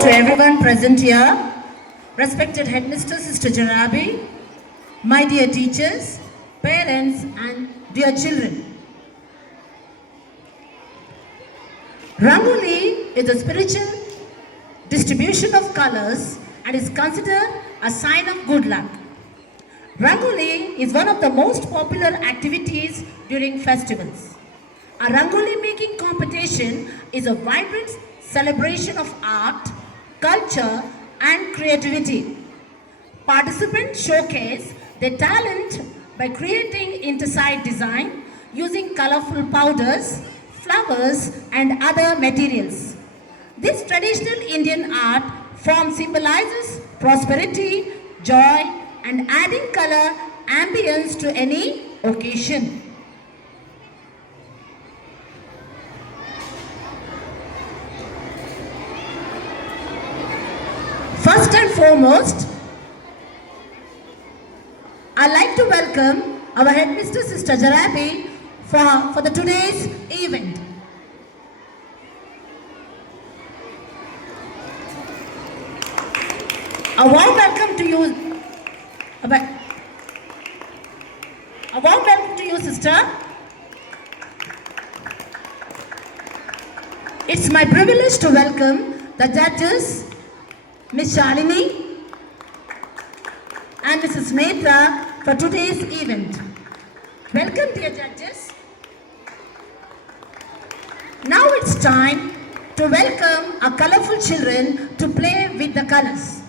To everyone present here, respected Headmistress Sister Jarabi, my dear teachers, parents and dear children. Rangoli is a spiritual distribution of colors and is considered a sign of good luck. Rangoli is one of the most popular activities during festivals. A Rangoli making competition is a vibrant celebration of art, culture and creativity. Participants showcase their talent by creating inter-side design using colorful powders, flowers and other materials. This traditional Indian art form symbolizes prosperity, joy and adding color ambience to any occasion. First and foremost, I'd like to welcome our Headmistress Sister Jarabi for the today's event. A warm welcome to you. A warm welcome to you, sister. It's my privilege to welcome the judges, Ms. Shalini and Mrs. Mehta for today's event. Welcome, dear judges. Now it's time to welcome our colorful children to play with the colors.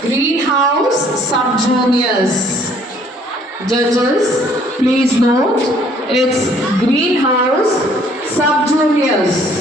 Greenhouse Sub-Juniors. Judges, please note, it's Greenhouse Sub-Juniors.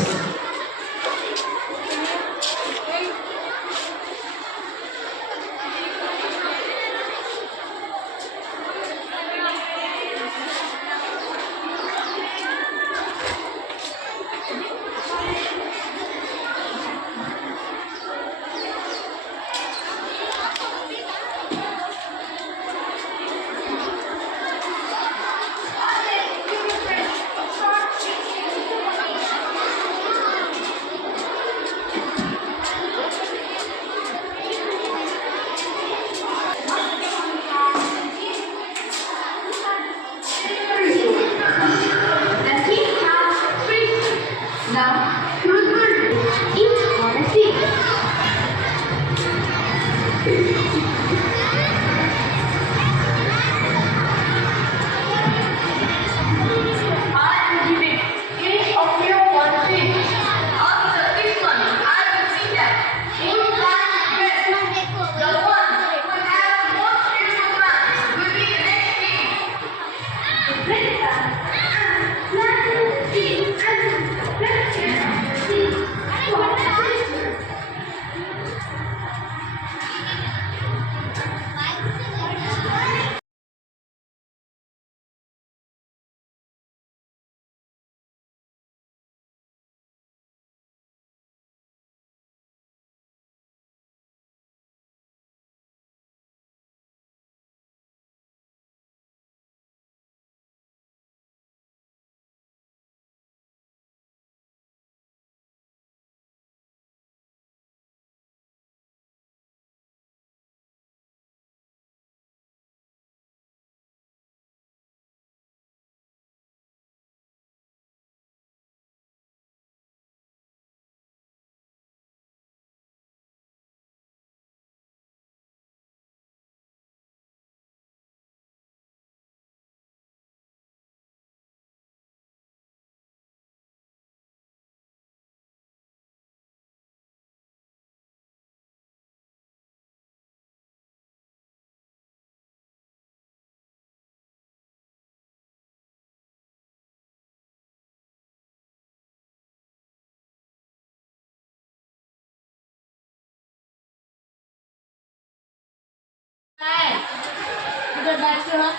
Udah baca.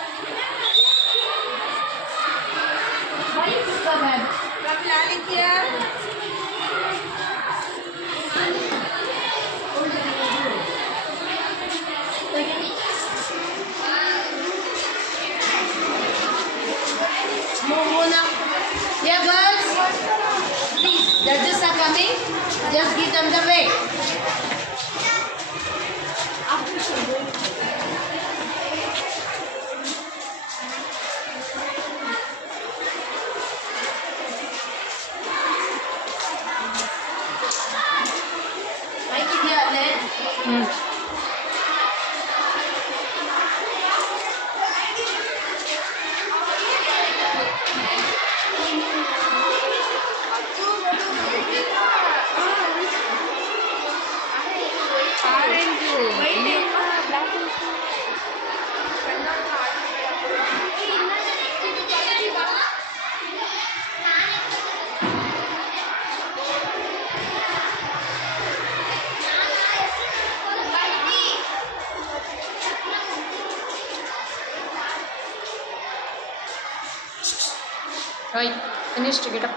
Baik juga kan. Kami lalik ya. Muna. Yeah, girls. Please, judges are coming. Just give them the way. Right, finished, get up.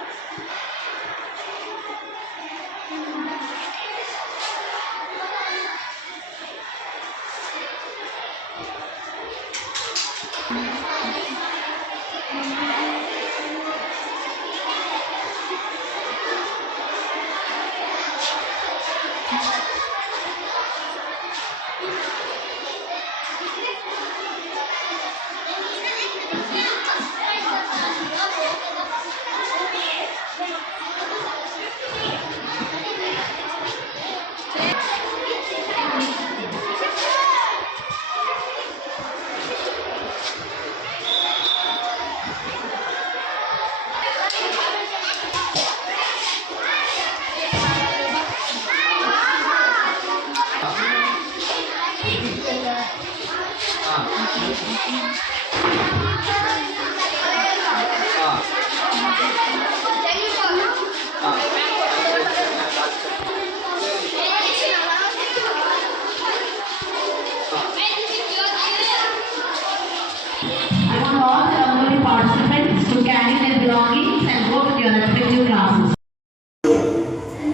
I want all the Rangoli participants to carry their belongings and go to your respective classes.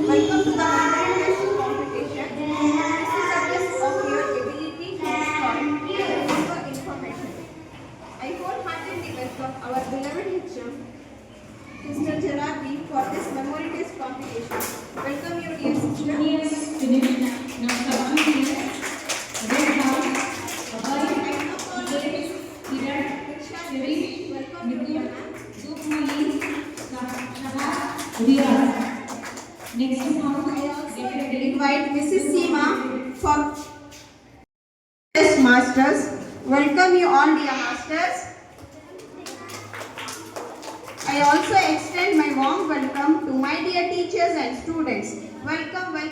Welcome to the National competition. This is a test of your ability to remember information. I wholeheartedly welcome our beloved HM, Mr. Gerardi, for this memory test competition. Welcome you, dear sister. Welcome you, dear ma'am. I also invite Mrs. Seema for test masters. Welcome you all, dear masters. I also extend my warm welcome to my dear teachers and students. Welcome.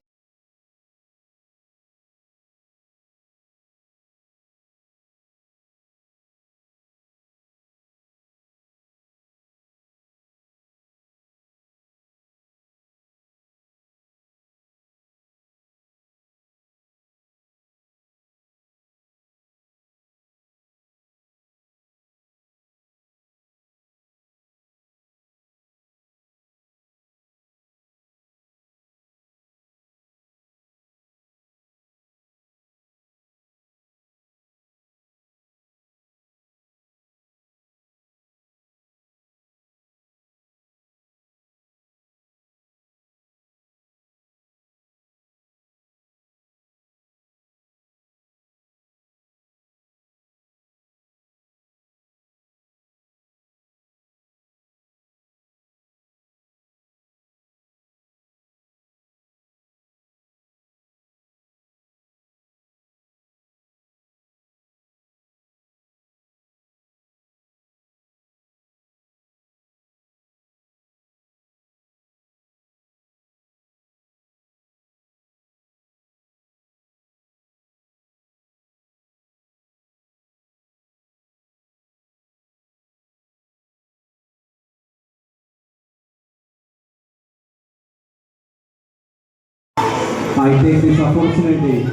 I take this opportunity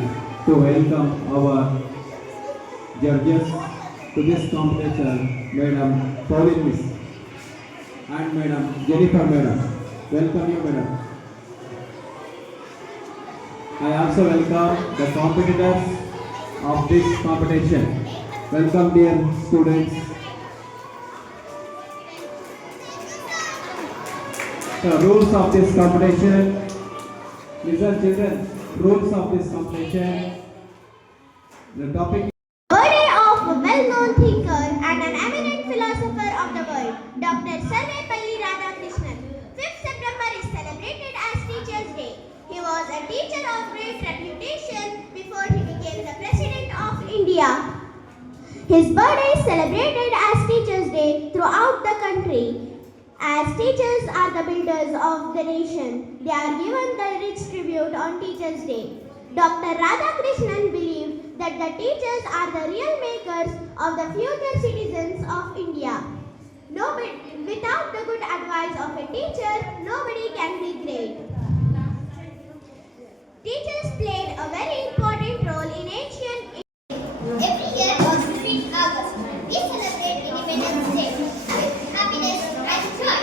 to welcome our judges to this competition, Madam Pauline Miss and Madam Jennifer Madam. Welcome you, Madam. I also welcome the competitors of this competition. Welcome, dear students. The rules of this competition. Listen, children, rules of this competition. The topic. Birthday of a well-known thinker and an eminent philosopher of the world, Dr. Sarvepalli Radhakrishnan. 5th September is celebrated as Teachers' Day. He was a teacher of great reputation before he became the President of India. His birthday is celebrated as Teachers' Day throughout the country. As teachers are the builders of the nation, they are given the rich tribute on Teachers' Day. Dr. Radhakrishnan believed that the teachers are the real makers of the future citizens of India. Without the good advice of a teacher, nobody can be great. Teachers played a very important role in ancient India. Every year on 15th August, we celebrate Independence Day with happiness and joy.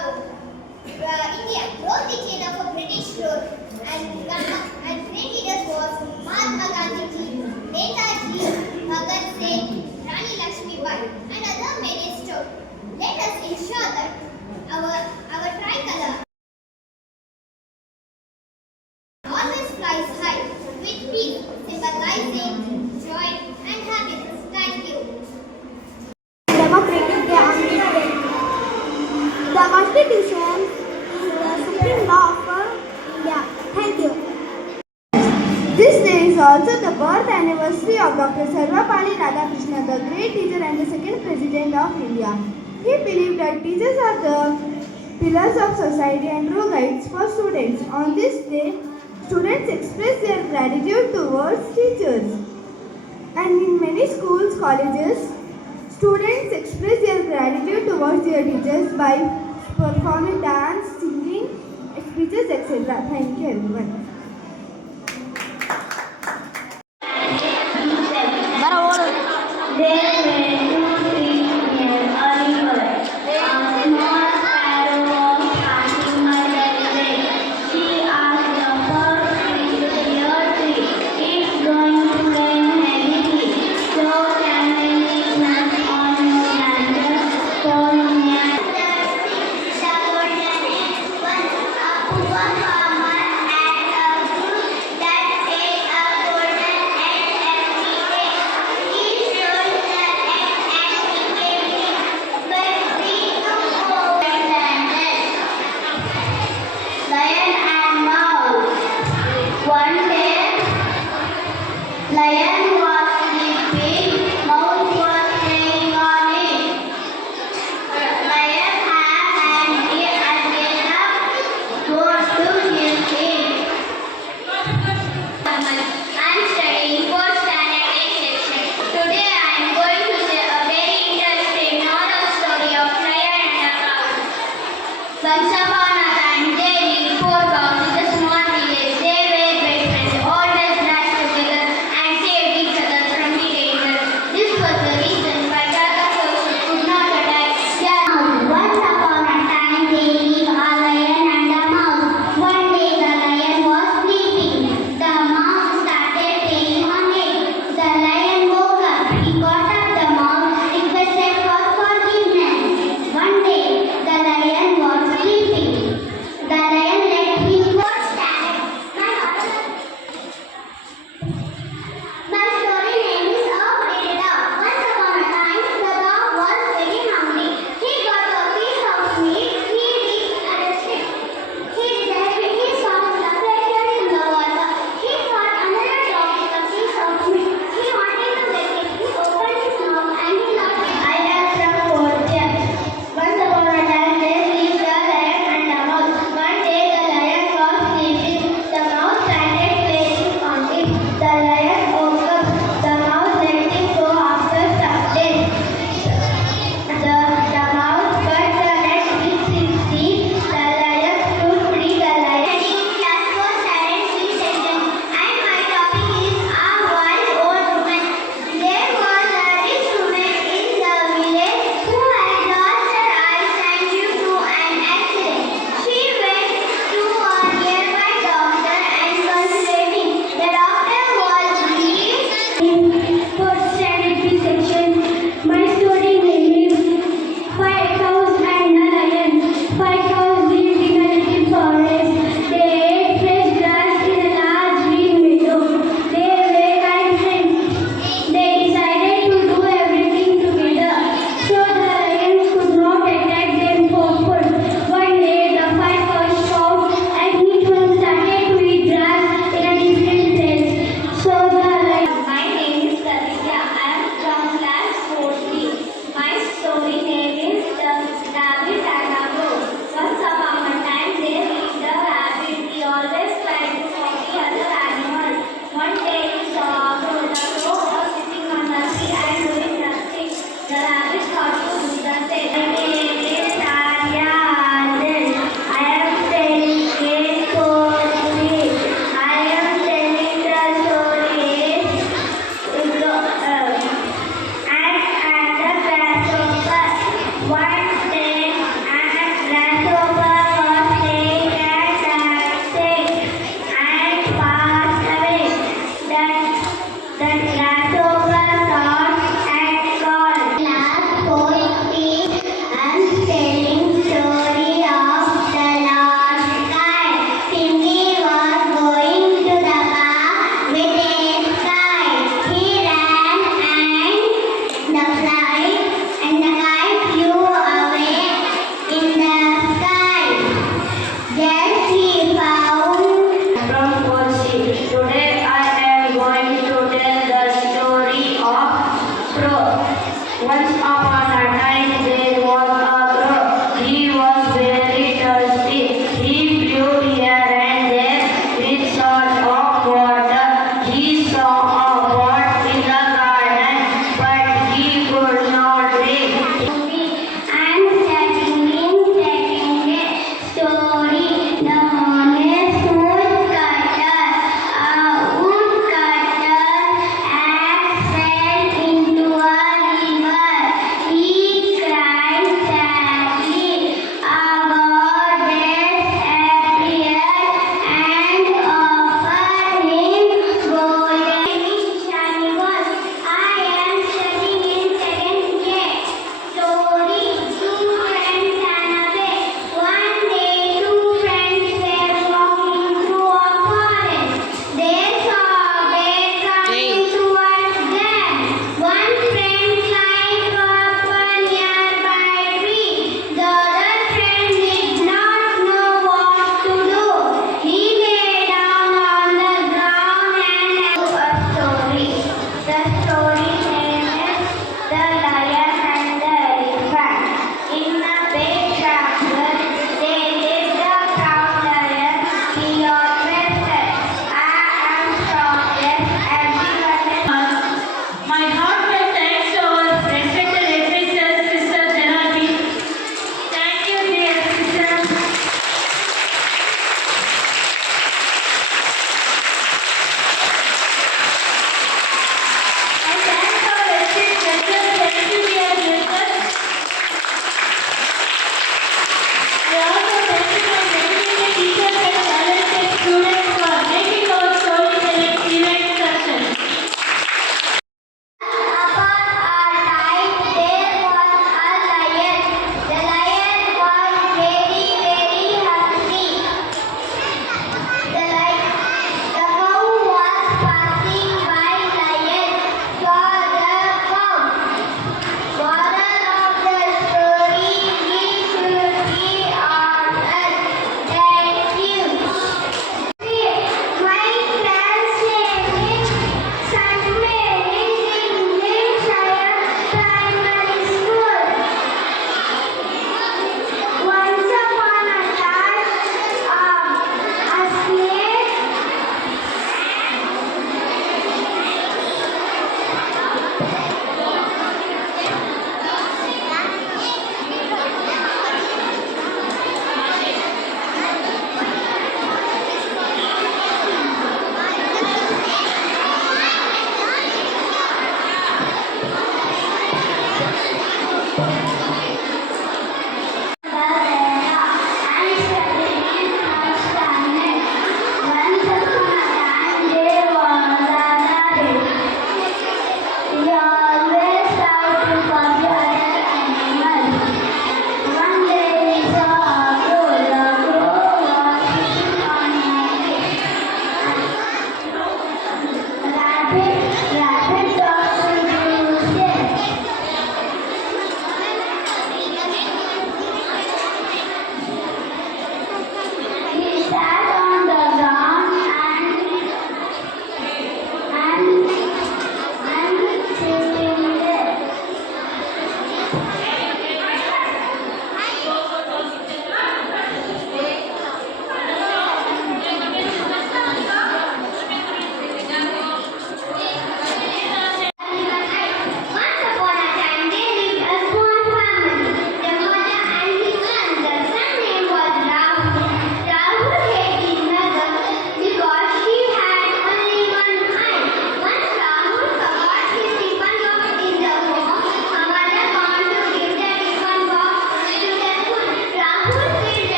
India broke the chain of a British rule, and great leaders was Mahatma Gandhi ji, Netaji, Bhagat Singh, Rani Lakshmibai, and other many stood. Let us ensure that our tricolor always flies high with peace, symbolizing joy and happiness. Thank you. Democratic Day on this day. The Constitution is the supreme law of India. Thank you. This day is also the birth anniversary of Dr. Sarvepalli Radhakrishnan, the great teacher and the second president of India. He believed that teachers are the pillars of society and true guides for students. On this day, students express their gratitude towards teachers. And in many schools, colleges, students express their gratitude towards their teachers by performing dance, singing, speeches, etc. Thank you everyone. There were two trees near a river. A small sparrow was passing by that place. She asked the first tree, "Dear tree, it's going to rain heavily, so can we plant on your branches so near?" The golden egg. Once a poor farmer had a goose that ate a golden egg every day. He sold the egg and became rich, but he took more than that. Lion and Mouse. One day, Lion was sleeping, Mouse was playing on it. Lion had and get up, goes to kill it. I'm studying 4th standard A section. Today I am going to say a very interesting oral story of lion and a mouse. Once upon a time, there lived four dogs in a small village. They were best friends, always danced together and saved each other from the danger. This was the reason why the other dogs could not attack their mouse. Once upon a time, there lived a lion and a mouse. One day, the lion was sleeping. The mouse started playing on it. The lion woke up. He caught up the mouse, requested for forgiveness. One day, the lion was sleeping.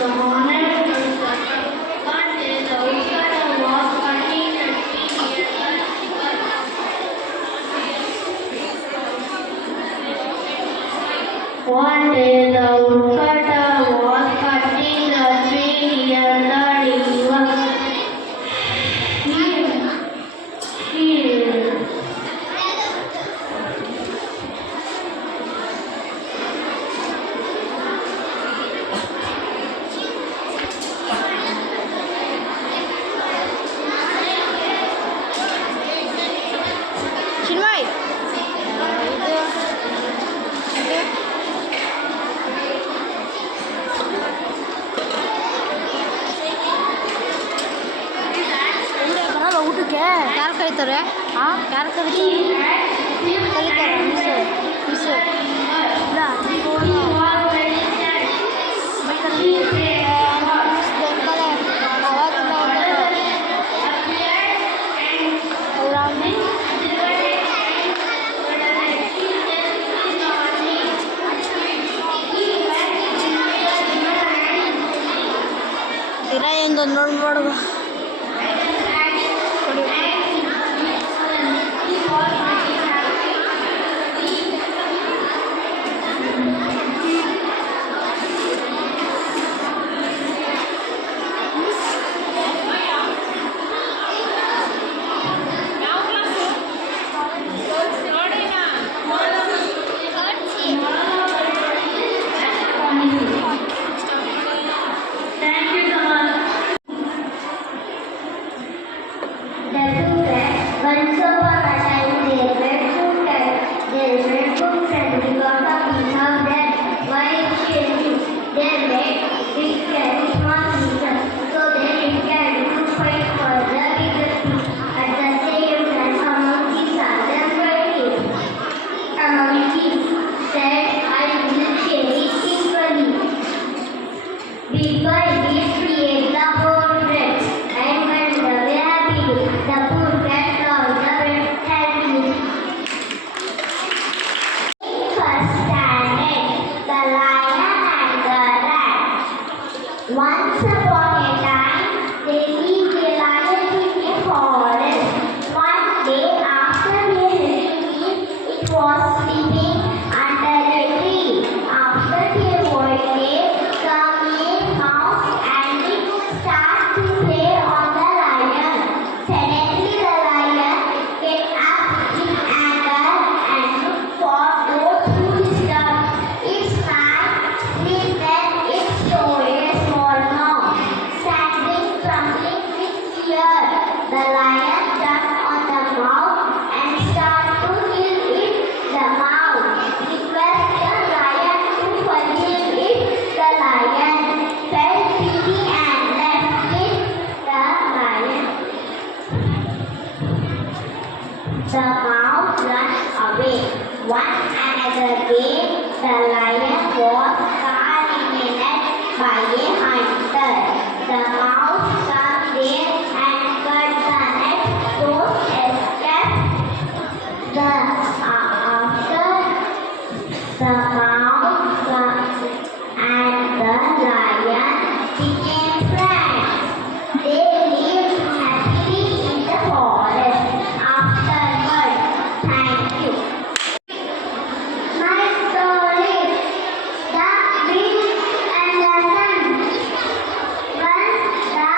The honest one day the woodcutter was cutting a tree near the river. One day the woodcutter was cutting the tree near the river. Here. Chinmay. ಬರಲ್ಲ ಊಟಕ್ಕೆ ಯಾರು ಕರೀತಾರೆ ಹಾಂ ಯಾರು ಕರೀತಾರೆ ಕರೀತಾರೆ miss ಇಲ್ಲ ಇಲ್ಲ ಎಂದು ನೋಡ್ಬಾರ್ದು Once upon a time they were two cats. They were good friends because of each of their wild children. They made big cat small pieces, so they began to fight for the bigger piece. At the same time, a monkey saw them fighting. A monkey said, "I will share it equally." Before this create the whole bread and went away happily. The poor cat saw the bread happily. First standard, the lion and the rat. Once upon a time, they lived a lion in a forest. One day after they sleep, it was sleeping under a tree. After a while, come a mouse and it started to play on the lion. Suddenly the lion get up in anger and looked for those who disturbed its night sleep. Then it showed a small mouse standing trembling with fear. The lion jumped on the mouse and started to kill it. The mouse requested the lion to forgive it. The lion felt pity and left it. The lion. The mouse ran away. One another day, the lion was caught in a net by a hunter. The mouse came there and cut the net, so escaped. After the mouse and the lion became friends. They lived happily in the forest. Afterward, thank you. My story, the wind and the sun. Once the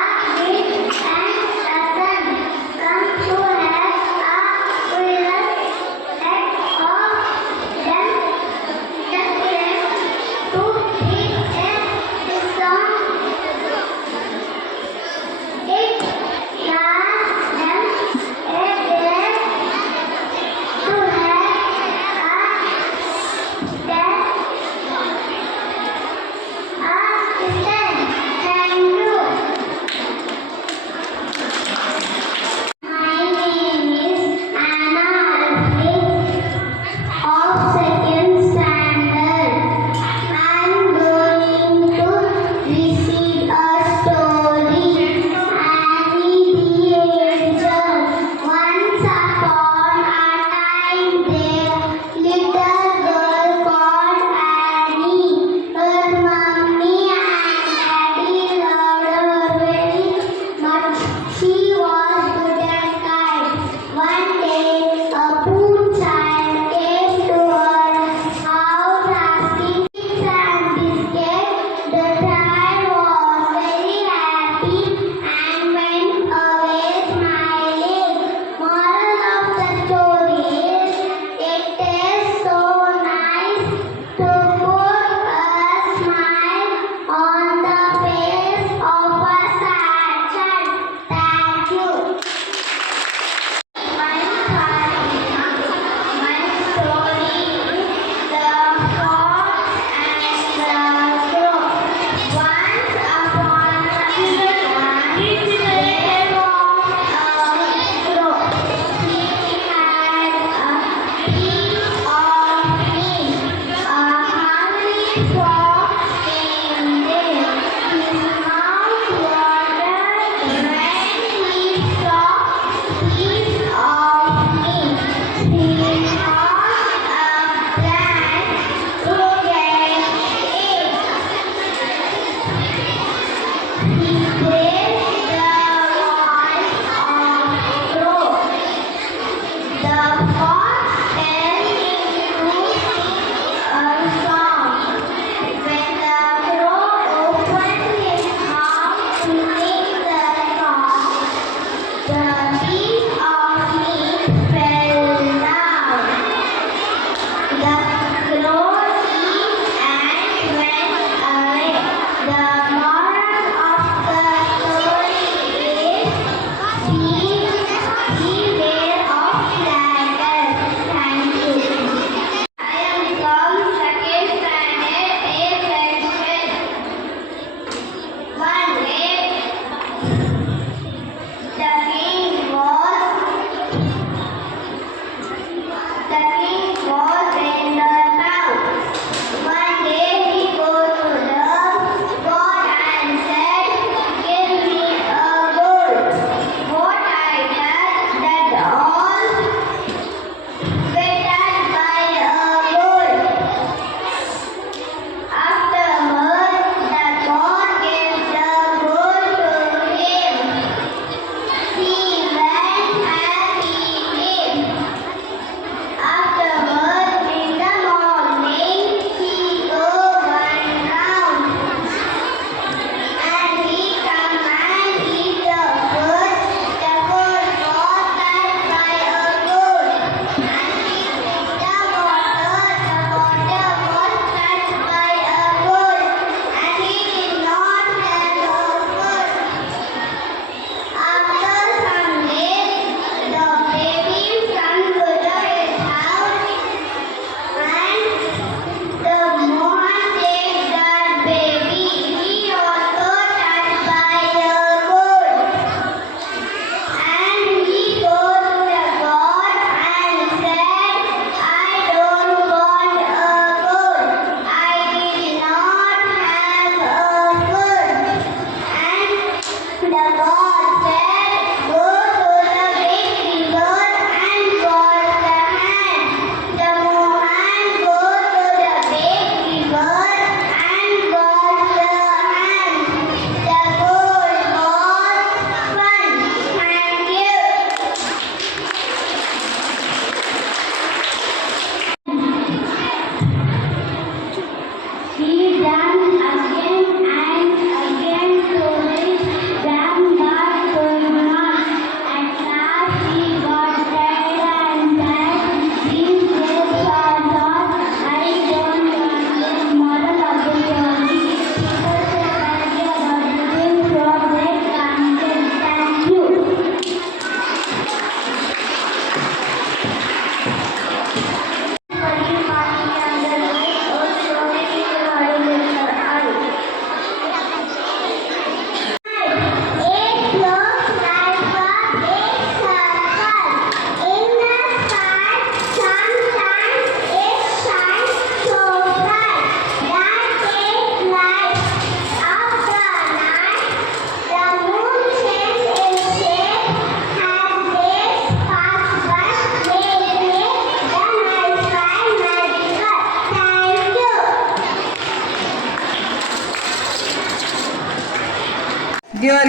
give a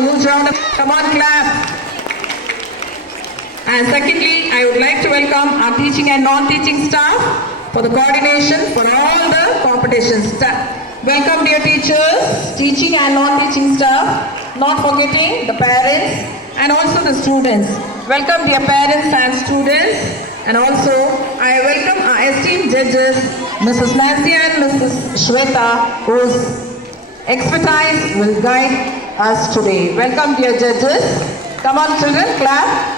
huge round of, come on clap. And secondly, I would like to welcome our teaching and non-teaching staff for the coordination for all the competitions. Welcome dear teachers, teaching and non-teaching staff, not forgetting the parents and also the students. Welcome dear parents and students. And also, I welcome our esteemed judges, Mrs. Nancy and Mrs. Shweta, whose expertise will guide us today. Welcome dear judges. Come on children, clap.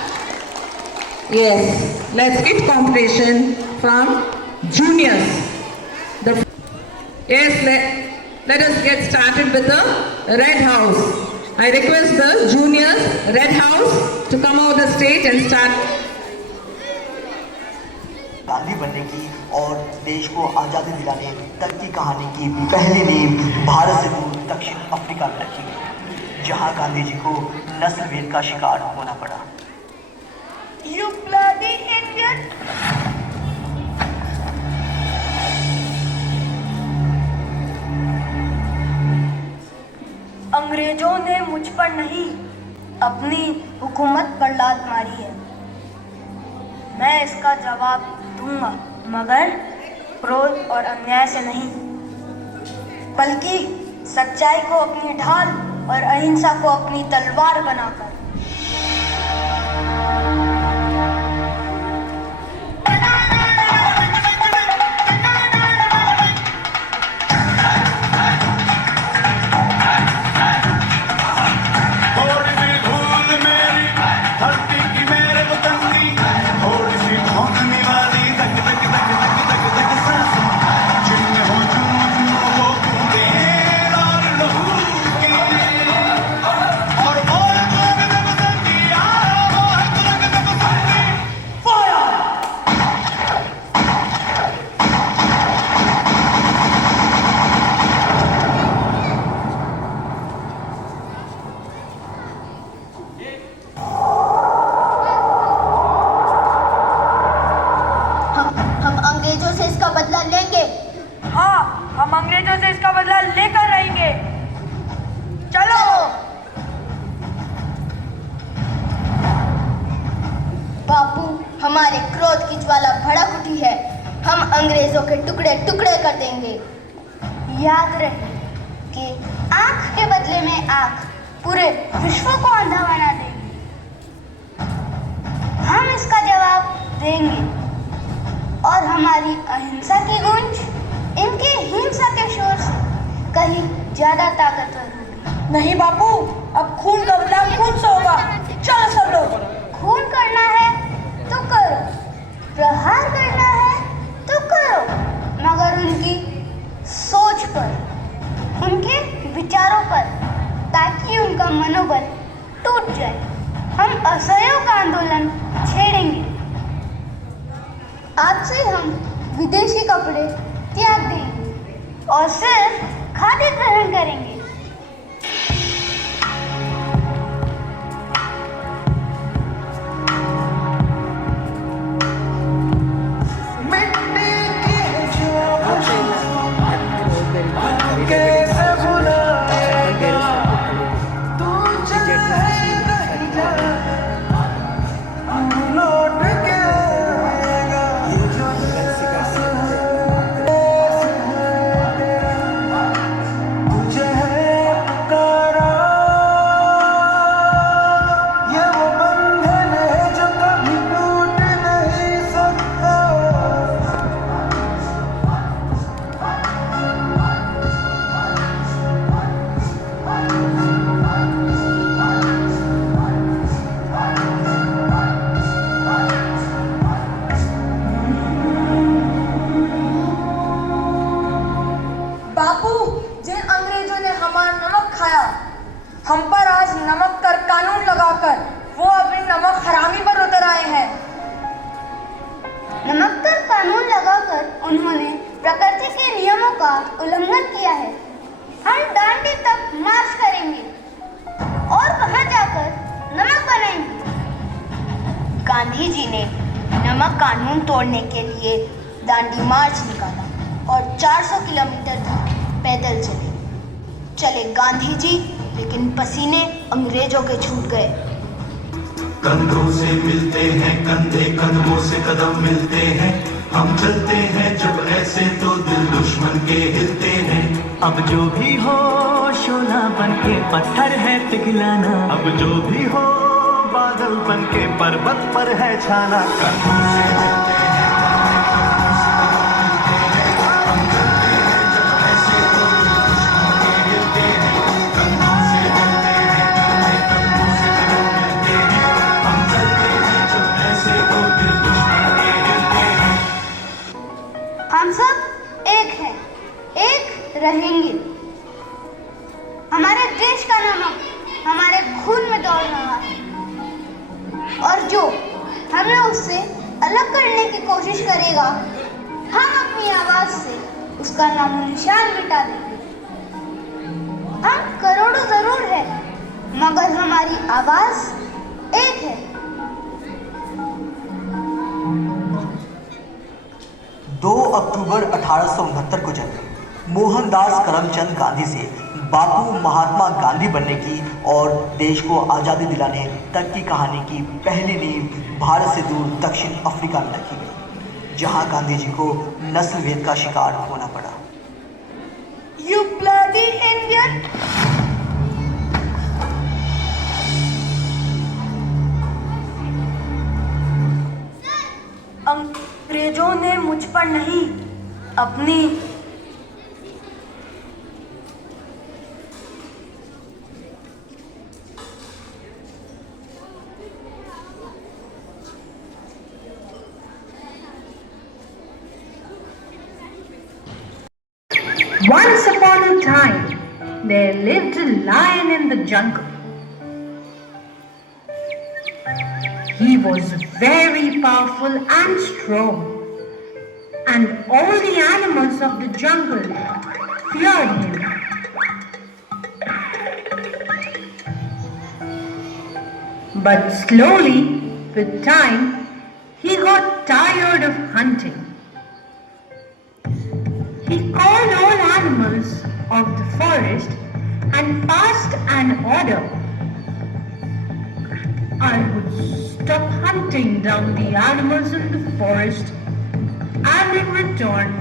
Yes, let's get competition from juniors. Let us get started with the Red House. I request the juniors, Red House, to come over the stage and start. Gandhi बनने की और देश को आज़ादी दिलाने तक की कहानी की पहली नींव भारत से दूर दक्षिण अफ्रीका में रखी गई, जहां गांधी जी को नस्लभेद का शिकार होना पड़ा। You bloody idiot! अंग्रेजों ने मुझ पर नहीं, अपनी हुकूमत पर लात मारी है। मैं इसका जवाब दूंगा, मगर क्रोध और अन्याय से नहीं, बल्कि सच्चाई को अपनी ढाल और अहिंसा को अपनी तलवार बनाकर। हम अंग्रेजों से इसका बदला लेकर रहेंगे। चलो। बापू, हमारे क्रोध की ज्वाला भड़क उठी है। हम अंग्रेजों के टुकड़े टुकड़े कर देंगे। याद रहे कि आंख के बदले में आंख पूरे विश्व को अंधा बना देगी। हम इसका जवाब देंगे और हमारी अहिंसा की गूंज इनकी हिंसा के शोर से कहीं ज्यादा ताकतवर होगी। नहीं बापू, अब खून का बदला खून से होगा। चलो सब लोग। खून करना है तो करो, प्रहार करना है तो करो, मगर उनकी सोच पर, उनके विचारों पर, ताकि उनका मनोबल टूट जाए। हम असहयोग का आंदोलन छेड़ेंगे। आज से हम विदेशी कपड़े त्याग देंगे और सिर्फ खादी ग्रहण करेंगे। हम पर आज नमक कर कानून लगाकर वो अपने नमक हरामी पर उतर आए हैं। नमक कर कानून लगाकर उन्होंने प्रकृति के नियमों का उल्लंघन किया है। हम दांडी तक मार्च करेंगे और वहां जाकर नमक बनाएंगे। गांधी जी ने नमक कानून तोड़ने के लिए दांडी मार्च निकाला और 400 किलोमीटर तक पैदल चले। गांधी जी लेकिन पसीने अंग्रेजों के छूट गए। कंधों से मिलते हैं कंधे, कदमों से कदम मिलते हैं, हम चलते हैं जब ऐसे तो दिल दुश्मन के हिलते हैं। अब जो भी हो शोला बन के पत्थर है पिघलाना, अब जो भी हो बादल बन के पर्वत पर है छाना। कंधों से मिलते हैं हम चलते हैं जब ऐसे तो दिल दुश्मन के हिलते हैं। कंधों से मिलते हैं कदमों से कदम मिलते हैं, हम चलते हैं जब ऐसे तो दिल दुश्मन के हिलते हैं। हम सब एक हैं, एक रहेंगे। हमारे देश का नमक हमारे खून में दौड़ रहा है, और जो हमें उससे अलग करने की कोशिश करेगा, हम अपनी आवाज से उसका नामो निशान मिटा देंगे। हम करोड़ों जरूर है, मगर हमारी आवाज एक है। 2 अक्टूबर 1869 को जन्मे मोहनदास करमचंद गांधी से बापू महात्मा गांधी बनने की और देश को आज़ादी दिलाने तक की कहानी की पहली नींव भारत से दूर दक्षिण अफ्रीका में रखी गई, जहां गांधी जी को नस्लभेद का शिकार होना पड़ा। You bloody Indian! अंग्रेजों ने मुझ पर नहीं, अपनी Once upon a time, there lived a lion in the jungle. He was very powerful and strong, and all the animals of the jungle feared him. But slowly, with time, he got tired of hunting. He called all animals of the forest and passed an order. I would stop hunting down the animals in the forest, and in return,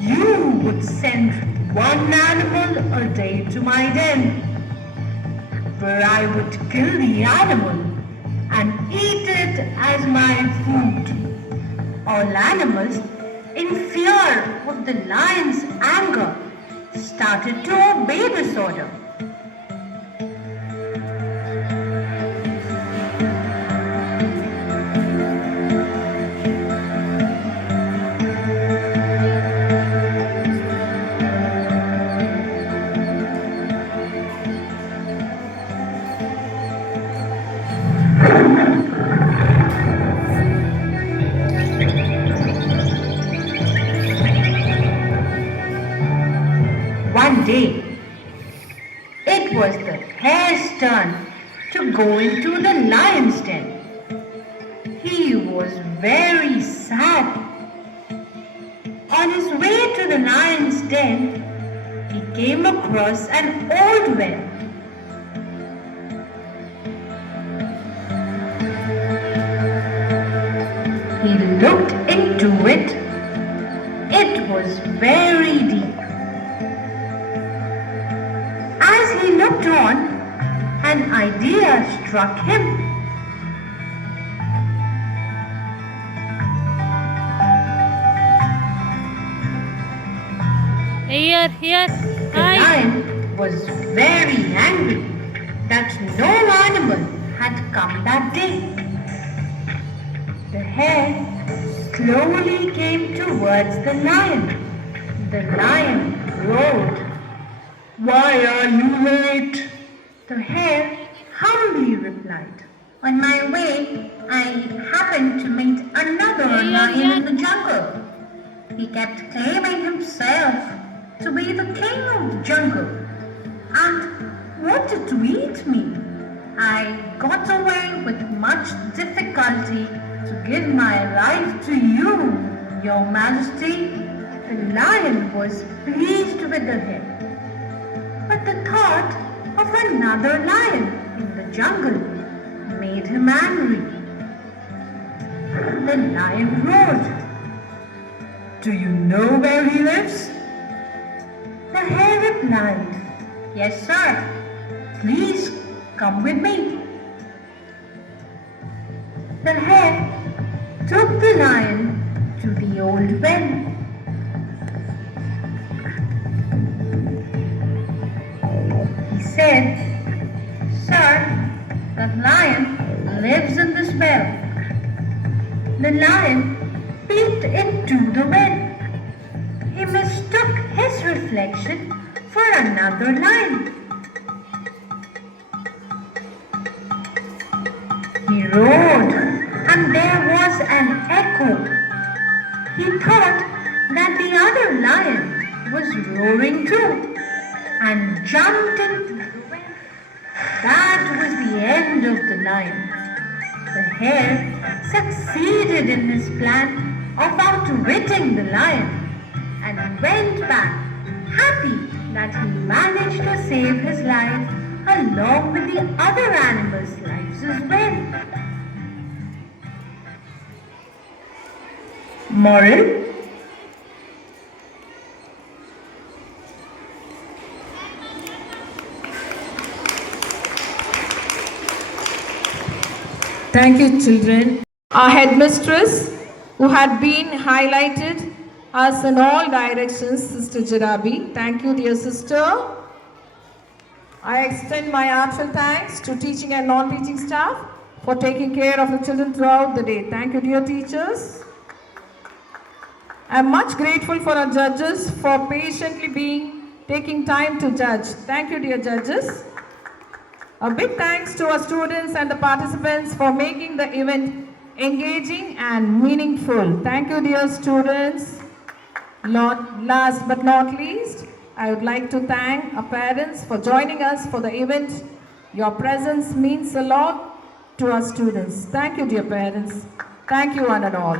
you would send one animal a day to my den, where I would kill the animal and eat it as my food. All animals, in fear of the lion's anger, started to obey this order. One day, it was the hare's turn to go into the lion's den. He was very sad. On his way to the lion's den, he came across an old well. He looked into it. It was very deep. As he looked on, an idea struck him. Here. The lion was very angry that no animal had come that day. The hare slowly came towards the lion. The lion roared. "Why are you late?" The hare humbly replied, "On my way, I happened to meet another lion in the jungle. He kept claiming himself to be the king of the jungle and wanted to eat me. I got away with much difficulty to give my life to you, your majesty." The lion was pleased with the hare, but the thought of another lion in the jungle made him angry. The lion roared, "Do you know where he lives?" The hare replied, "Yes, sir. Please come with me." The hare took the lion to the old well. He said, "Sir, the lion lives in this well." The lion peeped into the well. He mistook his reflection for another lion. He roared, and there was an echo. He thought that the other lion was roaring too, and jumped into the well. That was the end of the lion. The hare succeeded in his plan of outwitting the lion and went back happy that he managed to save his life along with the other animals' lives as well. Moral: Thank you, children. Our headmistress, who had been highlighted us in all directions, Sister Jarabi. Thank you, dear sister. I extend my heartfelt thanks to teaching and non-teaching staff for taking care of the children throughout the day. Thank you, dear teachers. I am much grateful for our judges for patiently taking time to judge. Thank you, dear judges. A big thanks to our students and the participants for making the event engaging and meaningful. Thank you, dear students. Last but not least, I would like to thank our parents for joining us for the event. Your presence means a lot to our students. Thank you, dear parents. Thank you, one and all.